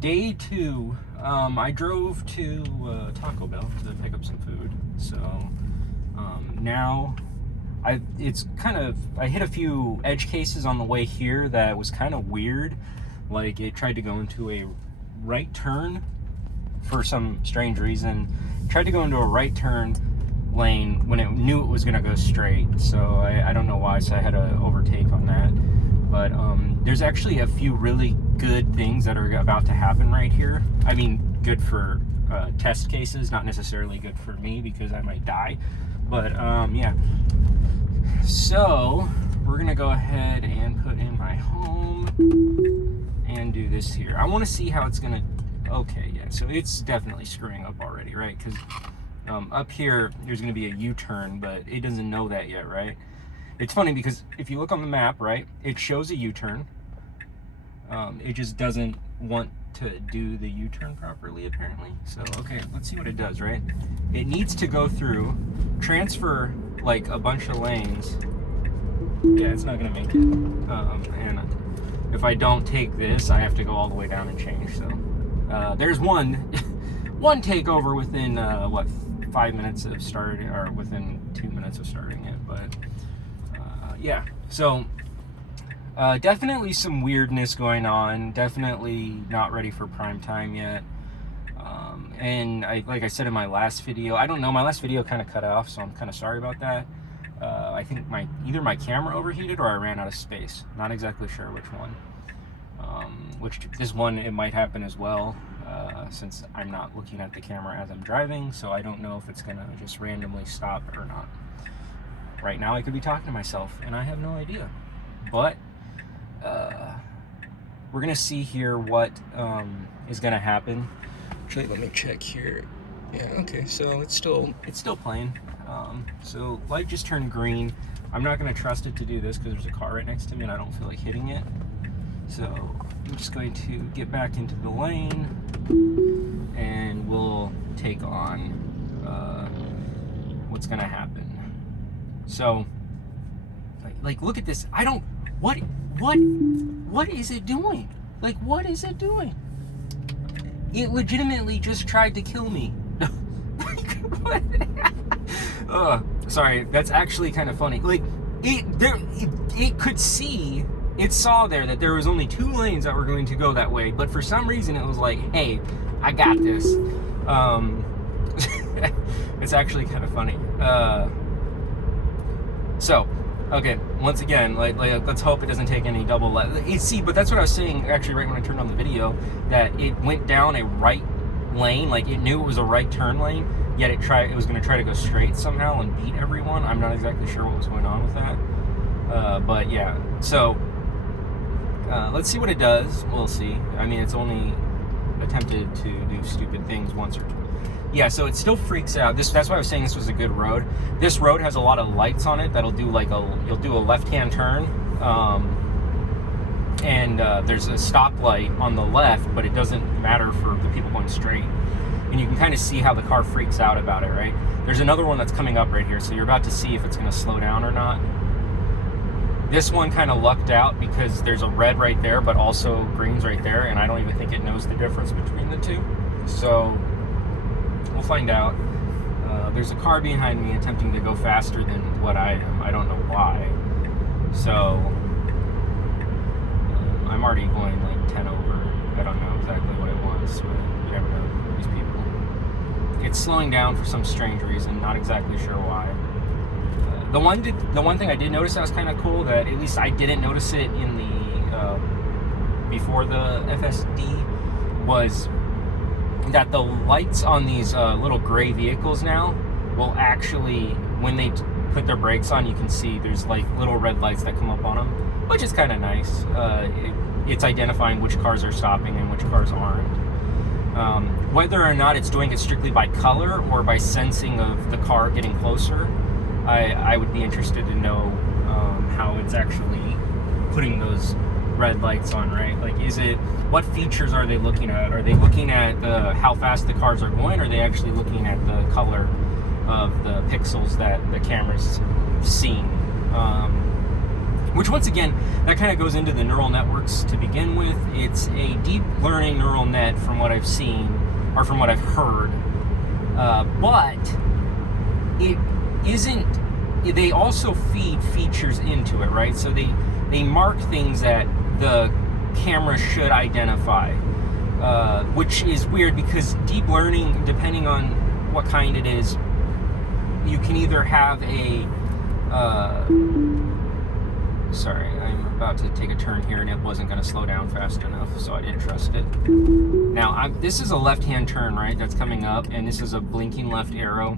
Day 2, I drove to Taco Bell to pick up some food. So now I hit a few edge cases on the way here that was kind of weird. Like it tried to go into a right turn for some strange reason. Tried to go into a right turn lane when it knew it was going to go straight. So I don't know why, so I had to overtake on that. But there's actually a few really good things that are about to happen right here. I mean, good for test cases, not necessarily good for me because I might die. But yeah. So we're gonna go ahead and put in my home and do this here. I want to see how it's gonna. Okay, yeah. So it's definitely screwing up already, right? Because up here there's gonna be a U-turn, but it doesn't know that yet, right? It's funny because if you look on the map, right, it shows a U-turn. It just doesn't want to do the U-turn properly, apparently. So, okay, let's see what it does, right? It needs to go through, transfer, like, a bunch of lanes. Yeah, it's not going to make it. And if I don't take this, I have to go all the way down and change. So, there's one takeover within, 5 minutes of starting, or within 2 minutes of starting it, but... yeah, so definitely some weirdness going on. Definitely not ready for prime time yet. And like I said in my last video, I don't know, my last video kind of cut off, so I'm kind of sorry about that. I think either my camera overheated or I ran out of space. Not exactly sure which one. Which this one, it might happen as well, since I'm not looking at the camera as I'm driving, so I don't know if it's gonna just randomly stop or not. Right now I could be talking to myself and I have no idea, but we're gonna see here what is gonna happen. Actually, let me check here. Yeah, okay, so it's still playing. So light just turned green. I'm not gonna trust it to do this because there's a car right next to me and I don't feel like hitting it. So I'm just going to get back into the lane and we'll take on what's gonna happen. So, like, look at this. I don't, what is it doing? Like, what is it doing? It legitimately just tried to kill me. Like, what? Sorry, that's actually kind of funny. Like, it could see, it saw there that there was only 2 lanes that were going to go that way, but for some reason it was like, hey, I got this. It's actually kind of funny. So, okay, once again, like let's hope it doesn't take any double see, but that's what I was saying actually right when I turned on the video, that it went down a right lane, like it knew it was a right turn lane, yet it was going to try to go straight somehow and beat everyone. I'm not exactly sure what was going on with that. But yeah, so let's see what it does. We'll see. I mean, it's only attempted to do stupid things once or twice. Yeah, so it still freaks out. That's why I was saying this was a good road. This road has a lot of lights on it that'll do like you'll do a left-hand turn, and there's a stoplight on the left, but it doesn't matter for the people going straight. And you can kind of see how the car freaks out about it, right? There's another one that's coming up right here, so you're about to see if it's going to slow down or not. This one kind of lucked out because there's a red right there, but also green's right there, and I don't even think it knows the difference between the two. So we'll find out. There's a car behind me attempting to go faster than what I am. I don't know why. So I'm already going like 10 over. I don't know exactly what it wants, but you never know these people. It's slowing down for some strange reason. Not exactly sure why. The one thing I did notice that was kind of cool, that at least I didn't notice it in the before the FSD, was that the lights on these little gray vehicles now will actually, when they put their brakes on, you can see there's like little red lights that come up on them, which is kind of nice. It's identifying which cars are stopping and which cars aren't. Whether or not it's doing it strictly by color or by sensing of the car getting closer, I would be interested to know how it's actually putting those red lights on, right? Like, what features are they looking at? Are they looking at how fast the cars are going, or are they actually looking at the color of the pixels that the camera's seeing? which once again, that kind of goes into the neural networks to begin with. It's a deep learning neural net from what I've seen, or from what I've heard, but it isn't, they also feed features into it, right? So they mark things that the camera should identify, which is weird because deep learning, depending on what kind it is, you can either have a sorry, I'm about to take a turn here and it wasn't going to slow down fast enough, so I didn't trust it. Now, this is a left-hand turn, right, that's coming up, and this is a blinking left arrow.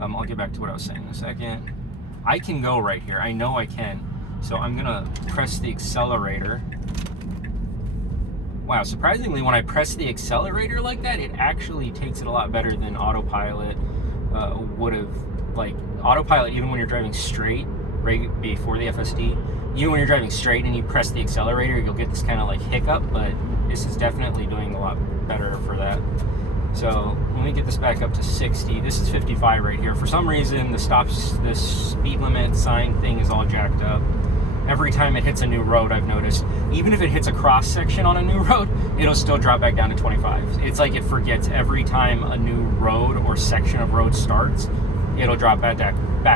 I'll get back to what I was saying in a second. I can go right here. I know I can. So I'm going to press the accelerator. Wow, surprisingly, when I press the accelerator like that, it actually takes it a lot better than autopilot would have. Like, autopilot, even when you're driving straight, right before the FSD, even when you're driving straight and you press the accelerator, you'll get this kind of like hiccup, but this is definitely doing a lot better for that. So let me get this back up to 60. This is 55 right here. For some reason, this speed limit sign thing is all jacked up. Every time it hits a new road, I've noticed, even if it hits a cross section on a new road, it'll still drop back down to 25. It's like it forgets every time a new road or section of road starts, it'll drop back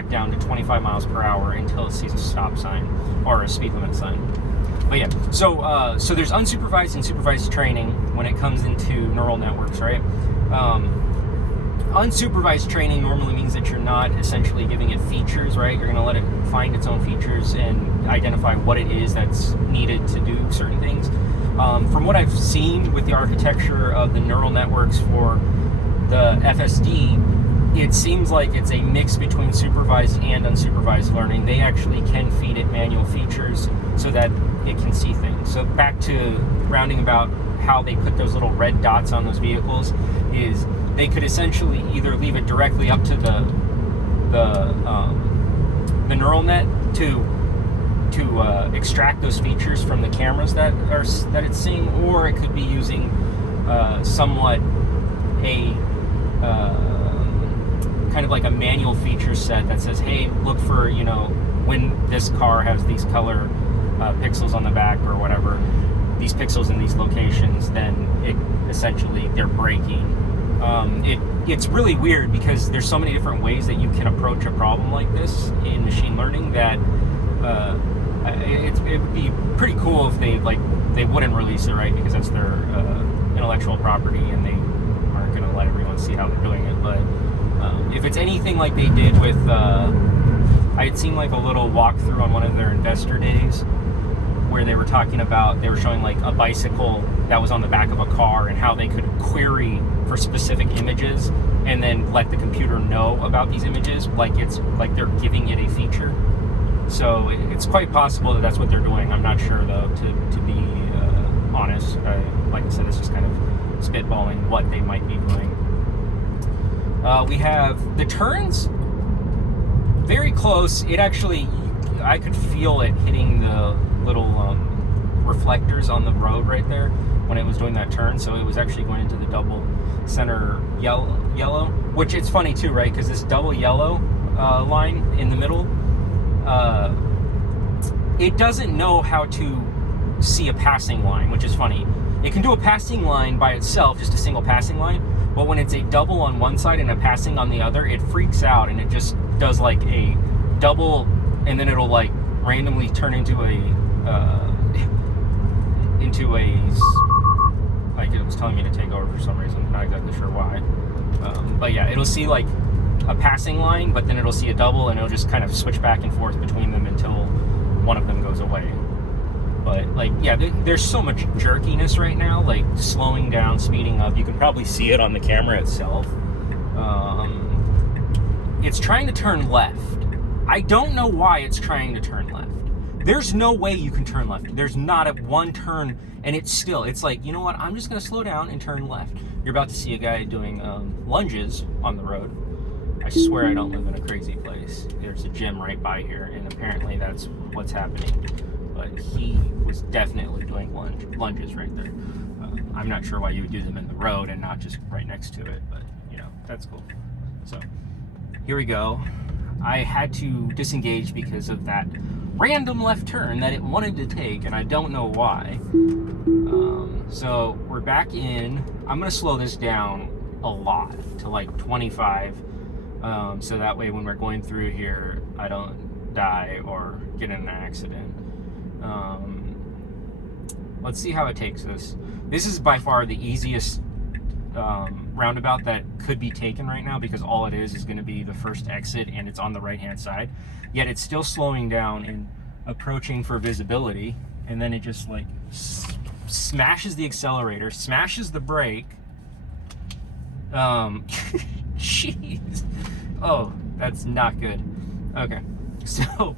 down to 25 miles per hour until it sees a stop sign or a speed limit sign. But yeah, so there's unsupervised and supervised training when it comes into neural networks, right? Unsupervised training normally means that you're not essentially giving it features, right? You're going to let it find its own features and identify what it is that's needed to do certain things. From what I've seen with the architecture of the neural networks for the FSD, it seems like it's a mix between supervised and unsupervised learning. They actually can feed it manual features so that it can see things. So back to rounding about how they put those little red dots on those vehicles, is they could essentially either leave it directly up to the neural net to extract those features from the cameras that it's seeing, or it could be using somewhat a kind of like a manual feature set that says, hey, look for, you know, when this car has these color pixels on the back or whatever, these pixels in these locations, then it essentially they're braking. It's really weird because there's so many different ways that you can approach a problem like this in machine learning that it would be pretty cool if they wouldn't release it, right? Because that's their intellectual property and they aren't going to let everyone see how they're doing it. But if it's anything like they did with, I had seen like a little walkthrough on one of their investor days where they were talking about, they were showing like a bicycle that was on the back of a car and how they could query for specific images and then let the computer know about these images, like it's like they're giving it a feature. So it's quite possible that that's what they're doing. I'm not sure though, to be honest. Like I said, it's just kind of spitballing what they might be doing. We have the turns very close. It actually, I could feel it hitting the little reflectors on the road right there when it was doing that turn. So it was actually going into the double center yellow, which it's funny too, right? Because this double yellow line in the middle, it doesn't know how to see a passing line, which is funny. It can do a passing line by itself, just a single passing line, but when it's a double on one side and a passing on the other, it freaks out and it just does like a double, and then it'll like randomly turn into a like it was telling me to take over for some reason, not exactly sure why. But yeah, it'll see like a passing line, but then it'll see a double and it'll just kind of switch back and forth between them until one of them goes away. But like, yeah, there's so much jerkiness right now, like slowing down, speeding up. You can probably see it on the camera itself. It's trying to turn left. I don't know why it's trying to turn left. There's no way you can turn left. There's not a one turn, and it's like, you know what? I'm just going to slow down and turn left. You're about to see a guy doing lunges on the road. I swear I don't live in a crazy place. There's a gym right by here, and apparently that's what's happening. But he was definitely doing lunges right there. I'm not sure why you would do them in the road and not just right next to it, but you know, that's cool. So here we go. I had to disengage because of that random left turn that it wanted to take, and I don't know why. So we're back in. I'm going to slow this down a lot to like 25, so that way when we're going through here, I don't die or get in an accident. Let's see how it takes us. This is by far the easiest roundabout that could be taken right now, because all it is going to be the first exit, and it's on the right hand side, yet it's still slowing down and approaching for visibility, and then it just like smashes the accelerator, smashes the brake. Jeez. Oh, that's not good. Okay, so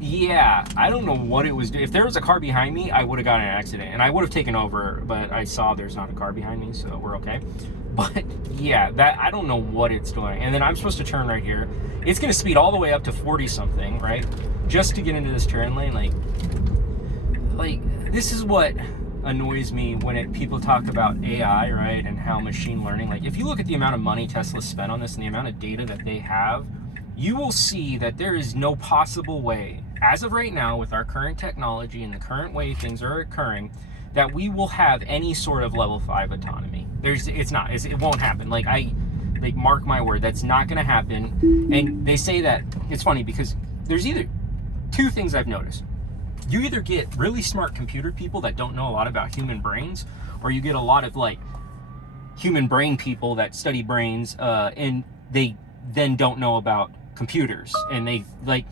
yeah, I don't know what it was doing. If there was a car behind me, I would have gotten an accident, and I would have taken over, but I saw there's not a car behind me, so we're okay. But yeah, that, I don't know what it's doing. And then I'm supposed to turn right here. It's going to speed all the way up to 40 something, right? Just to get into this turn lane. Like this is what annoys me when people talk about AI, right? And how machine learning, like if you look at the amount of money Tesla spent on this and the amount of data that they have, you will see that there is no possible way, as of right now, with our current technology and the current way things are occurring, that we will have any sort of level 5 autonomy. It won't happen. Like mark my word, that's not going to happen. And they say that, it's funny because there's either two things I've noticed. You either get really smart computer people that don't know a lot about human brains, or you get a lot of like human brain people that study brains, and they then don't know about computers, and they like,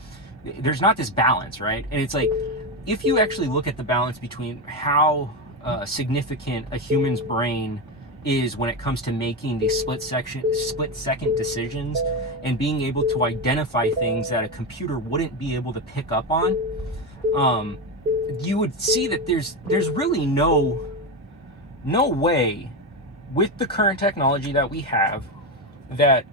there's not this balance, right? And it's like, if you actually look at the balance between how significant a human's brain is when it comes to making these split-second decisions and being able to identify things that a computer wouldn't be able to pick up on, you would see that there's really no way with the current technology that we have that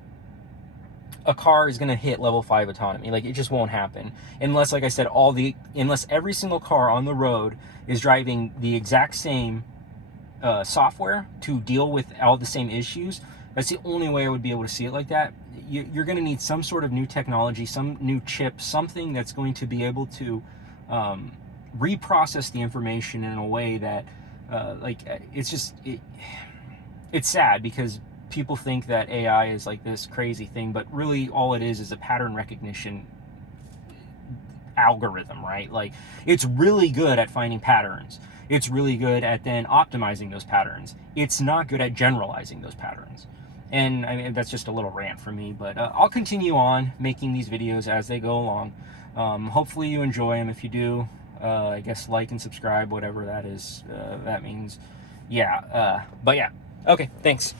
a car is going to hit level 5 autonomy. Like, it just won't happen unless, like I said, unless every single car on the road is driving the exact same software to deal with all the same issues. That's the only way I would be able to see it like that. You're going to need some sort of new technology, some new chip, something that's going to be able to reprocess the information in a way that it's sad, because people think that AI is like this crazy thing, but really all it is a pattern recognition algorithm, right? Like, it's really good at finding patterns. It's really good at then optimizing those patterns. It's not good at generalizing those patterns. And I mean, that's just a little rant from me, but I'll continue on making these videos as they go along. Hopefully you enjoy them. If you do, I guess like and subscribe, whatever that is, that means. Yeah, but yeah. Okay, thanks.